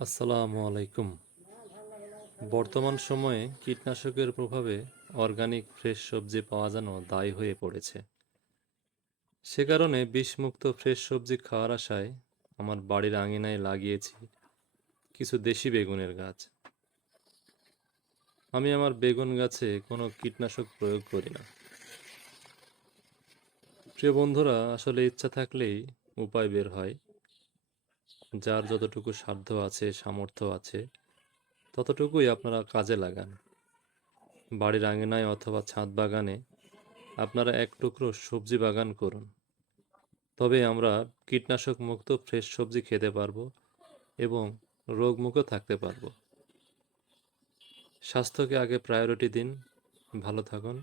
আসসালামু আলাইকুম। বর্তমান সময়ে কীটনাশকের প্রভাবে অর্গানিক ফ্রেশ সবজি পাওয়া যেন দায় হয়ে পড়েছে। সে কারণে বিষমুক্ত ফ্রেশ সবজি খাওয়ার আশায় আমার বাড়ির আঙিনায় লাগিয়েছি কিছু দেশি বেগুনের গাছ। আমি আমার বেগুন গাছে কোনো কীটনাশক প্রয়োগ করি না। প্রিয় বন্ধুরা, আসলে ইচ্ছা থাকলেই উপায় বের হয়। যার যতটুকু সাধ্য আছে, সামর্থ্য আছে, ততটুকুই আপনারা কাজে লাগান। বাড়ির আঙিনায় অথবা ছাদ বাগানে আপনারা এক টুকরো সবজি বাগান করুন। তবে আমরা কীটনাশক মুক্ত ফ্রেশ সবজি খেতে পারবো এবং রোগমুক্ত থাকতে পারবো। স্বাস্থ্যকে আগে প্রায়োরিটি দিন। ভালো থাকুন।